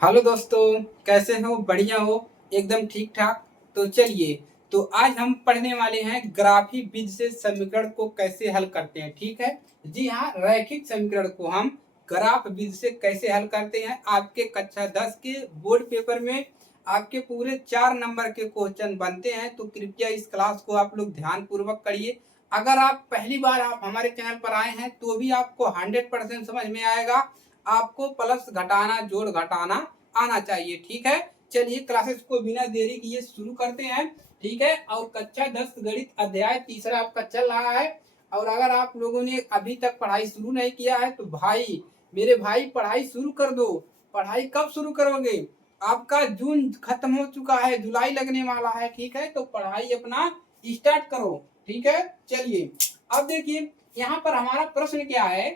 Hello दोस्तों, कैसे हो? बढ़िया हो? एकदम ठीक ठाक। तो चलिए, तो आज हम पढ़ने वाले हैं ग्राफी बीज से समीकरण को कैसे हल करते हैं। ठीक है जी हाँ, रैखिक समीकरण को हम ग्राफ बीज से कैसे हल करते हैं। आपके कक्षा 10 के बोर्ड पेपर में आपके पूरे 4 नंबर के क्वेश्चन बनते हैं, तो कृपया इस क्लास को आप लोग ध्यान पूर्वक करिए। अगर आप पहली बार आप हमारे चैनल पर आए हैं तो भी आपको 100% समझ में आएगा। आपको प्लस घटाना जोड़ घटाना आना चाहिए। ठीक है, चलिए क्लासेस को बिना देरी किए शुरू करते हैं। ठीक है, और कक्षा 10 गणित अध्याय तीसरा आपका चल रहा है। और अगर आप लोगों ने अभी तक पढ़ाई शुरू नहीं किया है तो भाई, मेरे भाई, पढ़ाई शुरू कर दो। पढ़ाई कब शुरू करोगे? आपका जून खत्म हो चुका है, जुलाई लगने वाला है। ठीक है, तो पढ़ाई अपना स्टार्ट करो। ठीक है, चलिए अब देखिए यहाँ पर हमारा प्रश्न क्या है।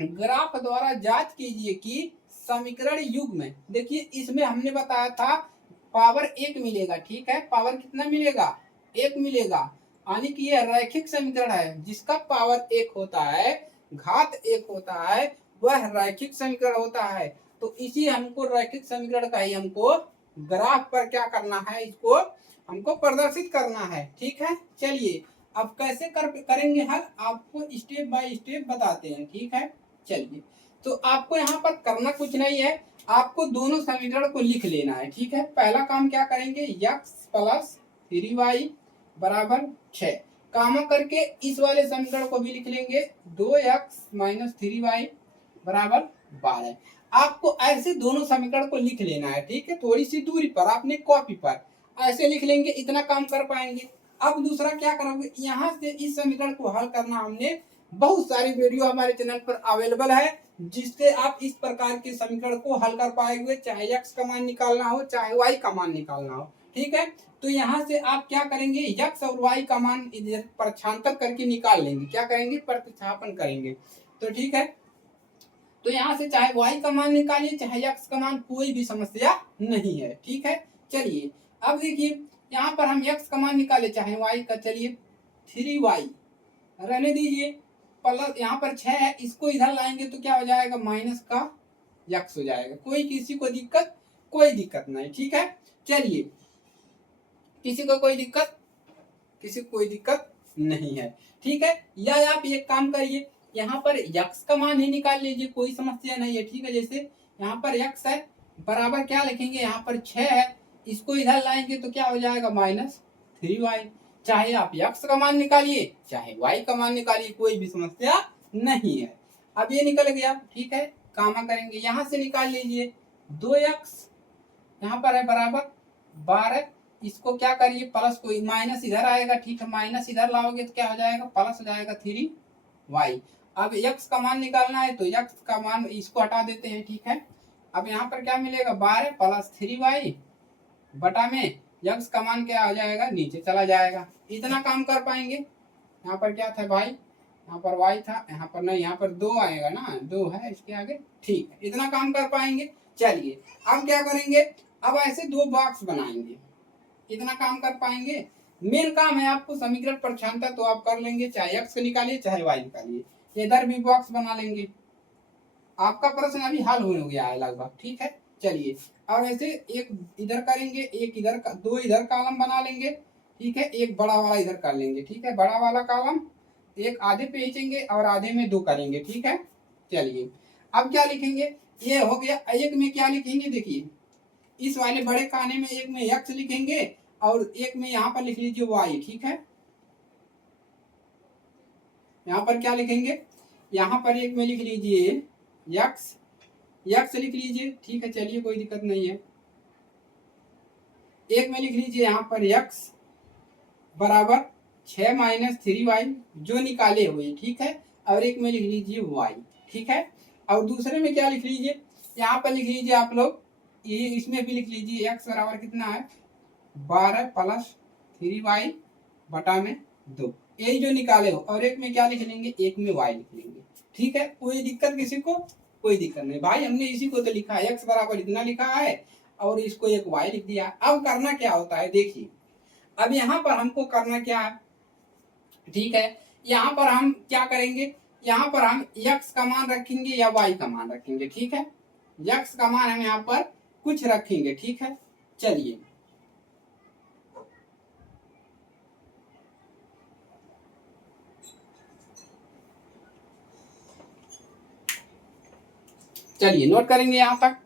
ग्राफ द्वारा जांच कीजिए कि समीकरण युग्म, देखिए इसमें हमने बताया था पावर 1 मिलेगा। ठीक है, पावर कितना मिलेगा? 1 मिलेगा। यानी कि यह रैखिक समीकरण है जिसका पावर 1 होता है, घात 1 होता है, वह रैखिक समीकरण होता है। तो इसी हमको रैखिक समीकरण का ही हमको ग्राफ पर क्या करना है, इसको हमको प्रदर्शित करना है। ठीक है, चलिए अब कैसे करेंगे हल, आपको स्टेप बाय स्टेप बताते हैं। ठीक है, चलिए तो आपको यहाँ पर करना कुछ नहीं है, आपको दोनों समीकरण को लिख लेना है। ठीक है, पहला काम क्या करेंगे, x प्लस 3y बराबर 6 कामा करके इस वाले समीकरण को भी लिख लेंगे, 2x माइनस 3y बराबर 12। आपको ऐसे दोनों समीकरण को लिख लेना है। ठीक है, थोड़ी सी दूरी पर आपने कॉपी पर ऐसे लिख लेंगे, इतना काम कर पाएंगे। अब दूसरा क्या करोगे, यहाँ से इस समीकरण को हल करना, हमने बहुत सारी वीडियो हमारे चैनल पर अवेलेबल है जिससे आप इस प्रकार के समीकरण को हल कर पाएंगे, चाहे x का मान निकालना हो चाहे y का मान निकालना हो। ठीक है, तो यहाँ से आप क्या करेंगे, x और y का मान इधर प्रक्षांतर करके निकाल लेंगे। क्या करेंगे, प्रतिस्थापन करेंगे। तो ठीक है, तो यहाँ से चाहे y का मान निकालिए चाहे x का मान, कोई भी समस्या नहीं है। ठीक है, चलिए अब देखिए यहाँ पर हम x का मान निकाले चाहे y का, चलिए 3y रहने दीजिए, प्लस यहाँ पर 6 है, इसको इधर लाएंगे तो क्या हो जाएगा, माइनस का x हो जाएगा। कोई किसी को दिक्कत? कोई दिक्कत नहीं। ठीक है, चलिए किसी को कोई दिक्कत? किसी को कोई दिक्कत नहीं है। ठीक है, या आप एक काम करिए, यहाँ पर x का मान ही निकाल लीजिए, कोई समस्या नहीं है। ठीक है, जैसे यहाँ पर x है बराबर क्या लिखेंगे, यहाँ पर 6 है, इसको इधर लाएंगे तो क्या हो जाएगा, माइनस 3y। चाहे आप x का मान निकालिए चाहे y का मान निकालिए, कोई भी समस्या नहीं है। अब ये निकल गया। ठीक है, कामा करेंगे, यहाँ से निकाल लीजिए 2x यहाँ पर है बराबर 12, इसको क्या करिए, प्लस को माइनस इधर आएगा। ठीक है, माइनस इधर लाओगे तो क्या हो जाएगा, प्लस हो जाएगा 3y। अब x का मान निकालना है तो x का मान इसको हटा देते हैं। ठीक है, अब यहाँ पर क्या मिलेगा, 12 प्लस 3y बटा में x का मान क्या हो जाएगा, नीचे चला जाएगा। इतना काम कर पाएंगे। यहाँ पर क्या था भाई, यहाँ पर y था, यहाँ पर नहीं, यहाँ पर 2 आएगा ना, 2 है इसके आगे। ठीक है, इतना काम कर पाएंगे। चलिए अब क्या करेंगे, अब ऐसे 2 बॉक्स बनाएंगे, इतना काम कर पाएंगे। मेन काम है आपको समीकरण प्रक्षांतर, तो आप कर लेंगे, चाहे x निकालिए चाहे y निकालिए। इधर भी बॉक्स बना लेंगे, आपका प्रश्न अभी हल हो गया है लगभग। ठीक है, चलिए अब ऐसे एक इधर करेंगे, एक इधर का, 2 इधर कॉलम बना लेंगे। ठीक है, एक बड़ा वाला इधर कर लेंगे। ठीक है, बड़ा वाला कॉलम एक आधे पे खींचेंगे और आधे में 2 करेंगे। ठीक है, चलिए अब क्या लिखेंगे, ये हो गया। एक में क्या लिखेंगे, देखिए इस वाले बड़े खाने में एक में x लिखेंगे और एक में यहाँ पर लिख लीजिए y। ठीक है, यहाँ पर क्या लिखेंगे, यहाँ पर एक में लिख लीजिए x लिख लीजिए। ठीक है, चलिए कोई दिक्कत नहीं है। एक में लिख लीजिए यहाँ पर x बराबर 6 माइनस 3y जो निकाले हुए। ठीक है, और एक में लिख लीजिए y। ठीक है, और दूसरे में क्या लिख लीजिए, यहाँ पर लिख लीजिए आप लोग, ये इसमें भी लिख लीजिए x बराबर कितना है, 12 प्लस 3y बटा में 2, यही जो निकाले हो। और एक में क्या लिख लेंगे, एक में y लिख लेंगे। ठीक है, कोई दिक्कत किसी को? कोई दिक्कत नहीं भाई, हमने इसी को तो लिखा है, x बराबर इतना लिखा है और इसको एक y लिख दिया। अब करना क्या होता है, देखिए अब यहाँ पर हमको करना क्या है। ठीक है, यहाँ पर हम क्या करेंगे, यहाँ पर हम x का मान रखेंगे या y का मान रखेंगे। ठीक है, यक्स का मान हम यहाँ पर कुछ रखेंगे, ठीक है। चलिए चलिए नोट करेंगे यहां तक।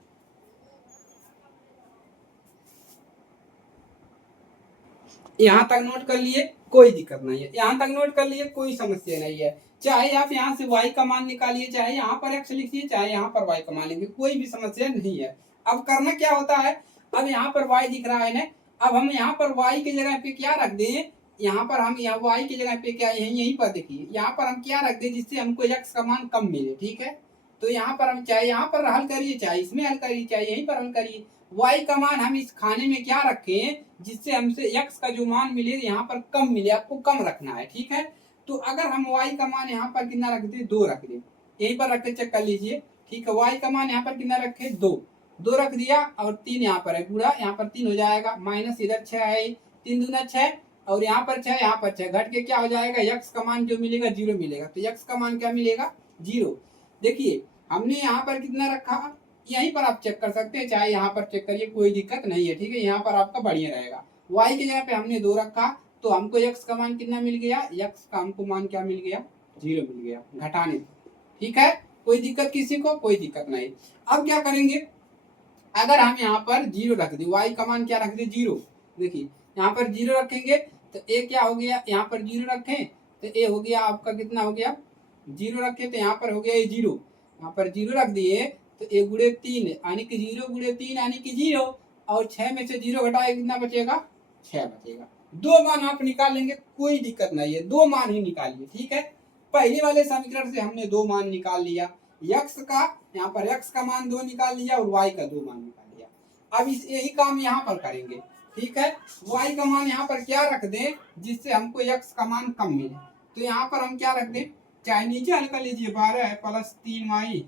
यहां तक नोट कर लिए, कोई दिक्कत नहीं है। यहां तक नोट कर लिए, कोई समस्या नहीं है। चाहे आप यहां से y का मान निकालिए, चाहे यहां पर x लिखिए, चाहे यहां पर y का मान लिखिए, कोई भी समस्या नहीं है। अब करना क्या होता है, अब यहाँ पर y दिख रहा है ना, अब हम यहाँ पर y की जगह पे क्या रख दें, यहाँ पर हम यहाँ y की जगह पे क्या, यहीं पर देखिए, यहाँ पर हम क्या रख दें जिससे हमको x का मान कम मिले, ठीक है। तो यहाँ पर हम चाहे यहाँ पर हल करिए, चाहे इसमें हल करिए, चाहे यहीं पर हल करिए, y का मान हम इस खाने में क्या रखें जिससे हमसे x का जो मान मिले यहाँ पर कम मिले, आपको कम रखना है, ठीक है। तो अगर हम y का मान यहाँ पर कितना रख दे, 2 रख दे, यहीं पर रख के चेक कर लीजिए, ठीक है। y का मान यहाँ पर कितना रखे, 2 रख दिया, और 3 यहाँ पर है पूरा, यहाँ पर 3 हो जाएगा, माइनस इधर 6 है, 3 दूना 6, और यहाँ पर 6, यहाँ पर 6, घट के क्या हो जाएगा, x का मान जो मिलेगा 0 मिलेगा। तो x का मान क्या मिलेगा, 0। देखिए हमने यहाँ पर कितना रखा, यहीं पर आप चेक कर सकते हैं, चाहे यहाँ पर चेक करिए, कोई दिक्कत नहीं है, ठीक है। यहाँ पर आपका बढ़िया रहेगा। y की जगह पे हमने 2 रखा, तो हमको x का मान कितना मिल गया, x का हमको मान क्या मिल गया, 0 मिल गया, घटाने, ठीक है। कोई दिक्कत किसी को, कोई दिक्कत नहीं। अब क्या करेंगे, अगर हम यहाँ पर 0 रख दे, y का मान क्या रख दे, 0, देखिए यहाँ पर 0 रखेंगे तो a क्या हो गया, यहाँ पर 0 रखें तो a हो गया आपका कितना हो गया, 0 रखे तो यहाँ पर हो गया 0, यहाँ पर 0 रख दिए तो a गुणे 3 यानी कि 0 गुणे 3 यानी कि 0, और 6 में से 0 घटाए कितना बचेगा, 6 बचेगा। 2 मान आप निकाल लेंगे, कोई दिक्कत नहीं है, 2 मान ही निकालिए, ठीक है। पहले वाले समीकरण से हमने 2 मान निकाल लिया, x का, यहाँ पर x का मान 2 निकाल लिया और y का 2 मान निकाल लिया। अब इस यही काम यहाँ पर करेंगे, ठीक है। y का मान यहाँ पर क्या रख दें जिससे हमको x का मान कम मिले, तो यहाँ पर हम क्या रख दें, चाहे नीचे हल कर लीजिए, 12 प्लस 3y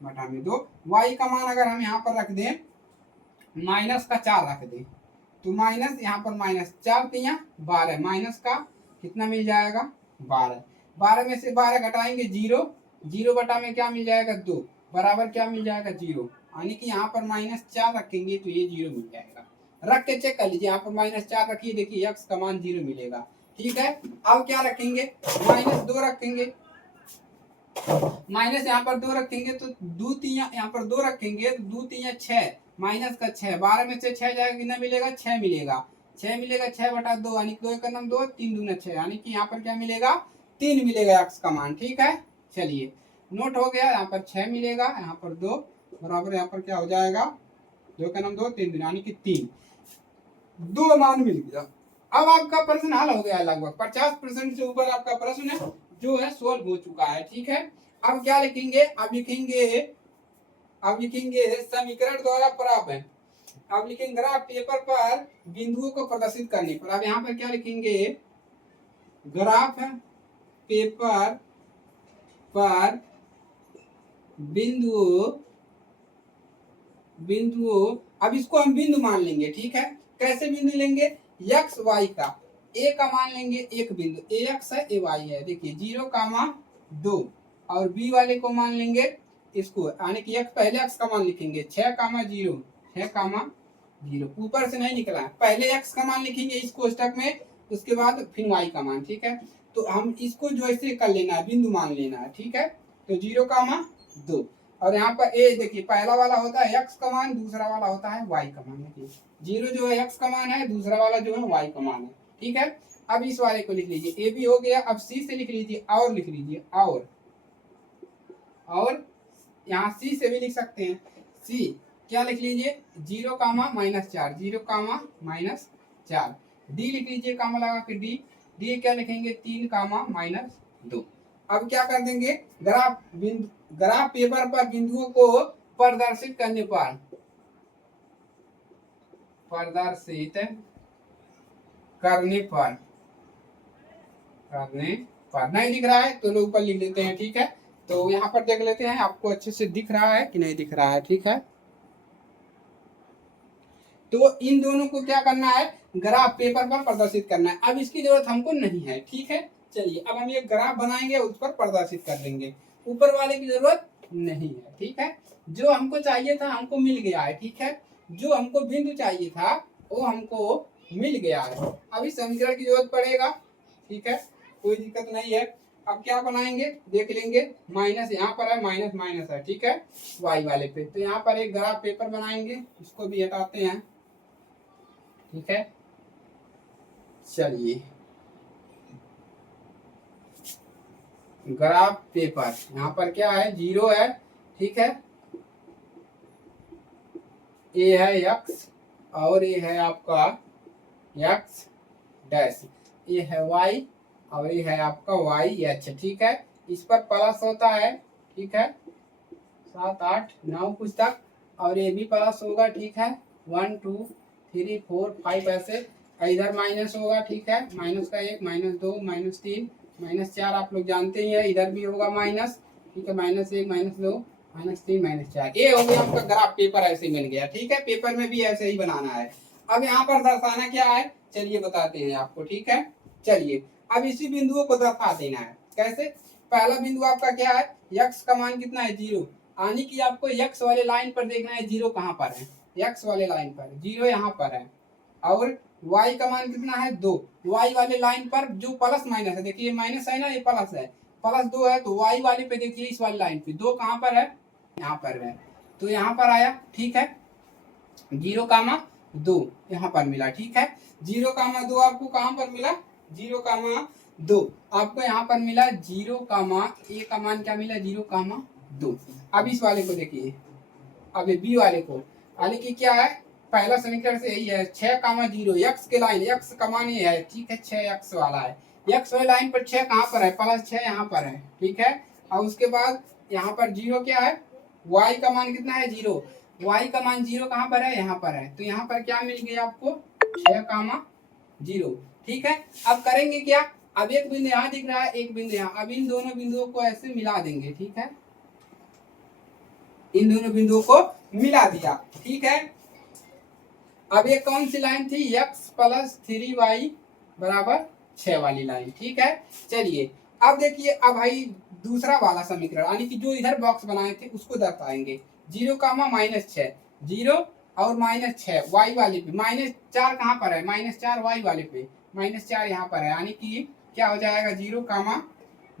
बटा में 2, y का मान अगर हम यहाँ पर रख दें माइनस का 4 रख दें, तो माइनस यहाँ पर माइनस 4 तिया 12, माइनस का कितना मिल जाएगा, 12, 12 में से 12 घटाएंगे 0, 0 बटा में क्या मिल जाएगा, 2, बराबर क्या मिल जाएगा, 0, यानी कि यहाँ पर माइनस 4 रखेंगे तो ये 0 मिल जाएगा। रख के चेक कर लीजिए, यहाँ पर माइनस 4 रखिए, देखिए x का मान 0 मिलेगा, ठीक है। अब क्या रखेंगे, माइनस 2 रखेंगे, माइनस यहाँ पर 2 रखेंगे तो 2 तिया, यहाँ पर 2 रखेंगे तो 2 तिया 6, माइनस का 6, 12 में से 6 जाएगा कितना मिलेगा, 6 मिलेगा, 6 मिलेगा, 6 बटा 2 यानी 2 का नाम 2, 3 दूना 6, यानी कि यहाँ पर क्या मिलेगा, 3 मिलेगा x का मान, ठीक है। चलिए नोट हो गया, यहाँ पर 6 मिलेगा, यहाँ पर 2 बराबर, यहाँ पर क्या हो जाएगा, 2 का नाम 2, 3 दूना यानी कि 3, 2 मान मिल गया। अब आपका प्रश्न हल हो गया, लगभग 50% से ऊपर आपका प्रश्न जो है सोल्व हो चुका है, ठीक है। अब क्या लिखेंगे, अब लिखेंगे समीकरण द्वारा प्राप्त है, अब लिखेंगे ग्राफ पेपर पर बिंदुओं को प्रदर्शित करने पर। अब यहाँ पर क्या लिखेंगे, ग्राफ पेपर पर बिंदुओं, अब इसको हम बिंदु मान लेंगे, ठीक है। कैसे बिंदु लेंगे, x y का, a का मान लेंगे एक बिंदु, ax है ay है, देखिए 0,2, और b वाले को मान लेंगे इसको, यानी कि x, पहले x का मान लिखेंगे 6,0, 6,0, ऊपर से नहीं निकला है, पहले x का मान लिखेंगे इस कोष्टक में, उसके बाद फिर y का मान, ठीक है। तो हम इसको जो ऐसे कर लेना है, बिंदु मान लेना है, ठीक है। तो 0,2, और यहाँ पर ए देखिए, पहला वाला होता है x का मान, दूसरा वाला होता है y का मान, देखिए 0 जो है x का मान है, दूसरा वाला जो है y का मान है, ठीक है। अब इस वाले को लिख लीजिए, ए भी हो गया। अब c से लिख लीजिए, और लिख लीजिए, और यहाँ c से भी लिख सकते हैं, c क्या लिख लीजिए, 0,-4, 0,-4, d लिख लीजिए, कामा लगा के d क्या लिखेंगे, 3,-2। अब क्या कर देंगे, ग्राफ पेपर पर बिंदुओं को प्रदर्शित करने पर, नहीं दिख रहा है तो लोग ऊपर लिख लेते हैं, ठीक है। तो यहाँ पर देख लेते हैं आपको अच्छे से दिख रहा है कि नहीं दिख रहा है, ठीक है। तो इन दोनों को क्या करना है, ग्राफ पेपर पर प्रदर्शित करना है। अब इसकी जरूरत हमको नहीं है, ठीक है। चलिए अब हम ये ग्राफ बनाएंगे, उस पर प्रदर्शित कर देंगे, ऊपर वाले की जरूरत नहीं है। ठीक है, जो हमको चाहिए था हमको मिल गया है। ठीक है, जो हमको बिंदु चाहिए था वो हमको मिल गया है। अभी समीकरण की जरूरत पड़ेगा। ठीक है, कोई दिक्कत नहीं है। अब क्या बनाएंगे देख लेंगे। माइनस यहाँ पर है, माइनस माइनस है। ठीक है, वाई वाले पे तो यहाँ पर एक ग्राफ पेपर बनाएंगे, इसको भी हटाते हैं। ठीक है, चलिए ग्राफ पेपर, यहाँ पर क्या है, जीरो है। ठीक है, ये है एक्स और ये है आपका एक्स डैश, ये है वाई और ये है आपका वाई एच। ठीक है, इस पर प्लस होता है। ठीक है, 7 8 9 कुछ तक, और ये भी प्लस होगा। ठीक है, 1 2 3 4 5 ऐसे। इधर माइनस होगा। ठीक है, माइनस का 1 माइनस 2 माइनस 3 माइनस 4 आप लोग जानते ही है, इधर भी होगा माइनस। ठीक है, माइनस 1 माइनस 2 माइनस 3 माइनस 4। ये हो गया आपका ग्राफ पेपर, ऐसे मिल गया। ठीक है, पेपर में भी ऐसे ही बनाना है। अब यहाँ पर दर्शाना क्या है, चलिए बताते हैं आपको। ठीक है, चलिए अब इसी बिंदुओं को दर्शा देना है। कैसे, पहला बिंदु आपका क्या है, यक्स का मान कितना है, 0। यानी कि आपको यक्स वाले लाइन पर देखना है जीरो कहाँ पर है, यक्स वाले लाइन पर जीरो यहाँ पर है। और वाई का मान कितना है, 2। वाई वाले लाइन पर जो प्लस माइनस है, देखिए माइनस है ना, ये प्लस है, प्लस 2 है, तो वाई वाले पे देखिए इस वाली लाइन पे 2 कहाँ पर है, यहाँ पर है, तो यहाँ पर आया। ठीक है, 0,2 यहाँ पर मिला। ठीक है, 0,2 आपको कहाँ पर मिला, 0,2 आपको यहाँ पर मिला। 0, ए का मान क्या मिला, 0,2। अब इस वाले को देखिए, अब बी वाले को, यानी कि क्या है, पहला समीकरण से यही है, 6,0 एक्स के लाइन, एक्स का मान ये है। ठीक है, 6 एक्स वाला है, एक्स वाले लाइन पर 6 कहाँ पर है, +6 यहाँ पर है। ठीक है, और उसके बाद यहाँ पर 0 क्या है, वाई का मान कितना है, 0। वाई का मान 0 कहाँ पर है, यहाँ पर है, तो यहाँ पर क्या मिल गया आपको, 6,0। ठीक है, अब करेंगे क्या, अब एक बिंदु यहाँ दिख रहा है, एक बिंदु यहाँ, अब इन दोनों बिंदुओं को ऐसे मिला देंगे। ठीक है, इन दोनों बिंदुओं को मिला दिया। ठीक है, अब ये कौन सी लाइन थी, x + 3y = 6 वाली लाइन। ठीक है, चलिए अब देखिए, अब भाई दूसरा वाला समीकरण, यानी कि जो इधर बॉक्स बनाए थे उसको दर्शाएंगे। 0, -6, 0 और -6 वाई वाले पे, -4 कहाँ पर है, -4 वाई वाले पे, -4 यहाँ पर है, यानी कि क्या हो जाएगा, 0,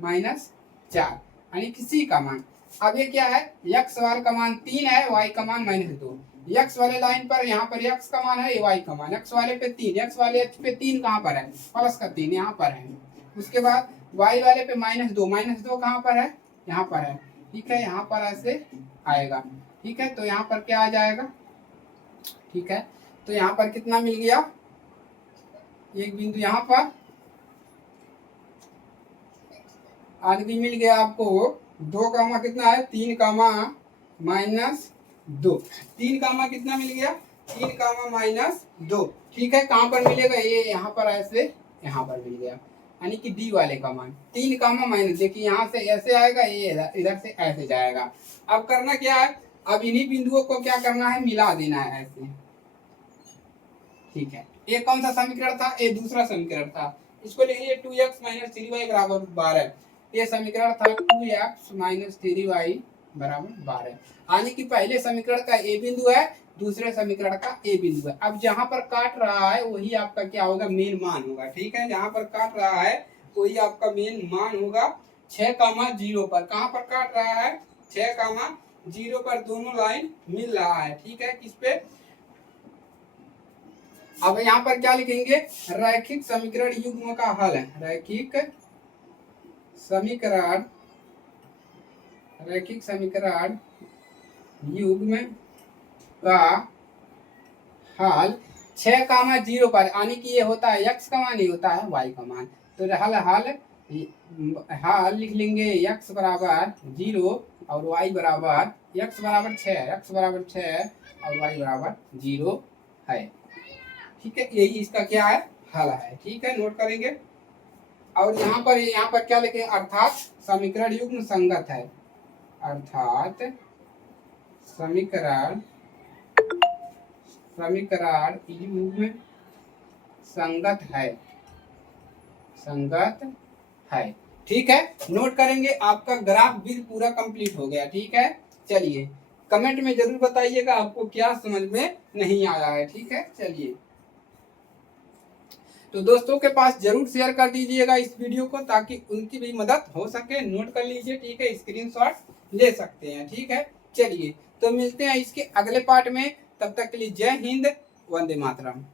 -4 यानी कि सी का मान। अब ये क्या है, x वाले का मान 3 है, y का मान -2। x वाले लाइन पर यहाँ पर x का मान है, y का मान, x वाले पे 3, x वाले पे 3 कहाँ पर है, प्लस का 3 यहाँ पर है। उसके बाद y वाले पे -2, -2 कहाँ पर है, यहाँ पर है। ठीक है, यहाँ पर ऐसे आएगा। ठीक है, तो यहाँ पर क्या आ जाएगा। ठीक है, तो यहाँ पर कितना मिल गया, एक बिंदु यहाँ पर, आज भी मिल गया आपको 2 कामा कितना है, 3 कामा -2, 3 कामा कितना मिल गया, 3 कामा -2। ठीक है, कहाँ पर मिलेगा, ये यहाँ पर ऐसे यहाँ पर मिल गया, यानी कि डी वाले का मान 3 कामा माइनस, देखिए यहाँ से ऐसे आएगा, ये इधर से ऐसे जाएगा। अब करना क्या है, अब इन्हीं बिंदुओं को क्या करना है, मिला देना है ऐसे। ठीक है, ये कौन सा समीकरण था, ये दूसरा समीकरण था, इसको लिखिए 2x - 3y = 12। ये समीकरण था 2x - 3y = 12, यानी कि पहले समीकरण का ए बिंदु है, दूसरे समीकरण का ए बिंदु है। अब जहां पर काट रहा है वही आपका क्या होगा, मेन मान होगा। ठीक है, जहां पर काट रहा है वही आपका मेन मान होगा। 6,0 पर, कहां पर काट रहा है, 6,0 पर दोनों लाइन मिल रहा है। ठीक है, किस पे, अब यहाँ पर क्या लिखेंगे, रैखिक समीकरण युग्म का हल है, रैखिक समीकरण युग्म का हल 6,0 पर, यानी कि ये होता है x का मान, ये होता है y का मान। तो हल लिख लेंगे, x = 0 और y बराबर, x = 6 और y = 0 है। ठीक है, यही इसका क्या है, हल है। ठीक है, नोट करेंगे। और यहाँ पर क्या लिखेंगे, अर्थात समीकरण युग्म संगत है, अर्थात समीकरण युग्म संगत है, ठीक है, नोट करेंगे, आपका ग्राफ भी पूरा कंप्लीट हो गया। ठीक है, चलिए कमेंट में जरूर बताइएगा आपको क्या समझ में नहीं आया है। ठीक है, चलिए तो दोस्तों के पास जरूर शेयर कर दीजिएगा इस वीडियो को, ताकि उनकी भी मदद हो सके। नोट कर लीजिए, ठीक है, स्क्रीनशॉट ले सकते हैं। ठीक है, चलिए तो मिलते हैं इसके अगले पार्ट में, तब तक के लिए जय हिंद, वंदे मातरम।